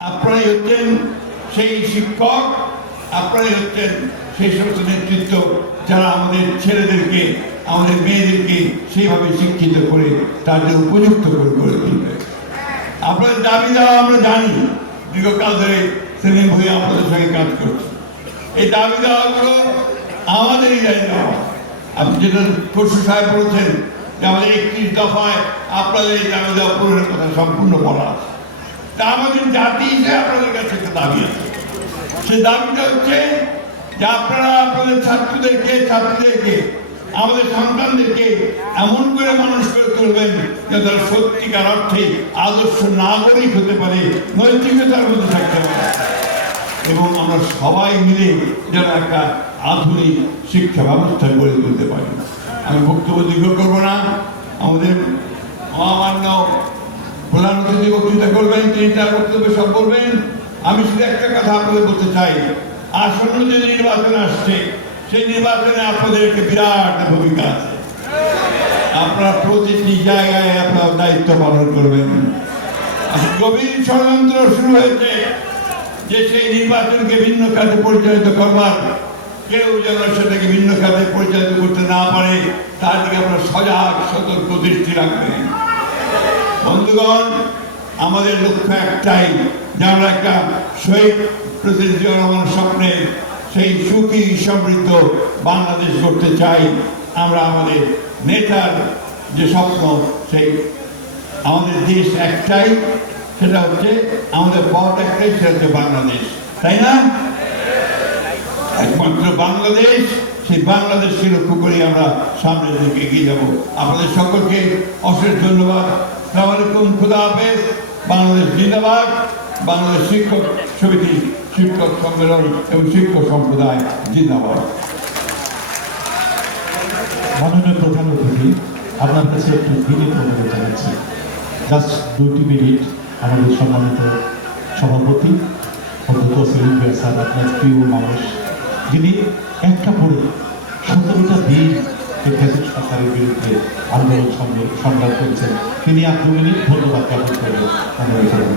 আপনারাই হচ্ছেন সেই শিক্ষক, আপনারাই হচ্ছেন সেই সমস্ত নেতৃত্ব যারা আমাদের ছেলেদেরকে, আমাদের মেয়েদেরকে সেইভাবে শিক্ষিত করে তাদের উপযুক্ত করে গড়ে তুলবে আপনাদের দাবি দেওয়া আমরা জানি, দীর্ঘকাল ধরে সেলিম ভূঁইয়া আপনাদের সঙ্গে কাজ করছে। এই দাবি দেওয়াগুলো আমাদেরই দাবি দেওয়া আপনি যেটা পরশু সাহেব বলেছেন যে আমাদের একত্রিশ দফায় আপনাদের এই দাবি দেওয়া পূরণের কথা সম্পূর্ণ বলা আছে। তা আমাদের জাতি হিসেবে আপনাদের কাছে একটা দাবি আছে। সে দাবিটা হচ্ছে যে আপনারা আপনাদের ছাত্রদেরকে, ছাত্রীদেরকে, আমাদের সন্তানদেরকে এমন করে মানুষ করে তুলবেন যে তারা সত্যিকার অর্থে আদর্শ নাগরিক হতে পারে, নৈতিকতার মধ্যে থাকতে পারে। এবং আমরা সবাই মিলে যেন একটা আধুনিক শিক্ষা ব্যবস্থা গড়ে তুলতে পারি। আমি বক্তব্য দীর্ঘ করব না। আমাদের মহামান্য প্রধান অতিথি বক্তৃতা করবেন তিনি তার বক্তব্য সব বলবেন। আমি শুধু একটা কথা আপনাদের বলতে চাই। আসন্ন যে নির্বাচন আসছে সেই নির্বাচনে আপনাদের একটা বিরাট ভূমিকা আছে। আপনারা প্রতিটি জায়গায় আপনার দায়িত্ব পালন করবেন। আচ্ছা, গভীর ষড়যন্ত্র শুরু হয়েছে যে সেই নির্বাচনকে ভিন্ন কাজে পরিচালিত করবার। কেউ যেন সেটাকে ভিন্ন খাতে পরিচালিত করতে না পারে তার দিকে আপনারা সজাগ সতর্ক দৃষ্টি রাখবেন। বন্ধুগণ, আমাদের লক্ষ্য একটাই, যে আমরা একটা শহীদ প্রেসিডেন্ট জিয়া রহমানের স্বপ্নের সেই সুখী, সমৃদ্ধ বাংলাদেশ করতে চাই। আমরা আমাদের নেতার যে স্বপ্ন, সেই আমাদের দেশ একটাই, সেটা হচ্ছে আমাদের পথ একটাই, সেটা হচ্ছে বাংলাদেশ। তাই না? একমাত্র বাংলাদেশ, সেই বাংলাদেশকে লক্ষ্য করে আমরা সামনের দিকে এগিয়ে যাব। আপনাদের সকলকে অশেষ ধন্যবাদ। বাংলাদেশ জিন্দাবাদ, বাংলাদেশ শিক্ষক সমিতি, শিক্ষক সম্মেলন এবং শিক্ষক সম্প্রদায় জিন্দাবাদ। মাননীয় প্রধান অতিথি, আপনার কাছে একটু বিনীত অনুরোধ জানাচ্ছি। জাস্ট দুটি মিনিট, আমাদের সম্মানিত সভাপতি, অধ্যক্ষ সেলিম আপনার প্রিয় মানুষ, যিনি একটা কাপড়ে সতেরোটা দিন ফ্যাসিস্ট সরকারের বিরুদ্ধে আন্দোলন সংগ্রাম করেছেন। তিনি আর দু মিনিট ধন্যবাদ জ্ঞাপন করবেন।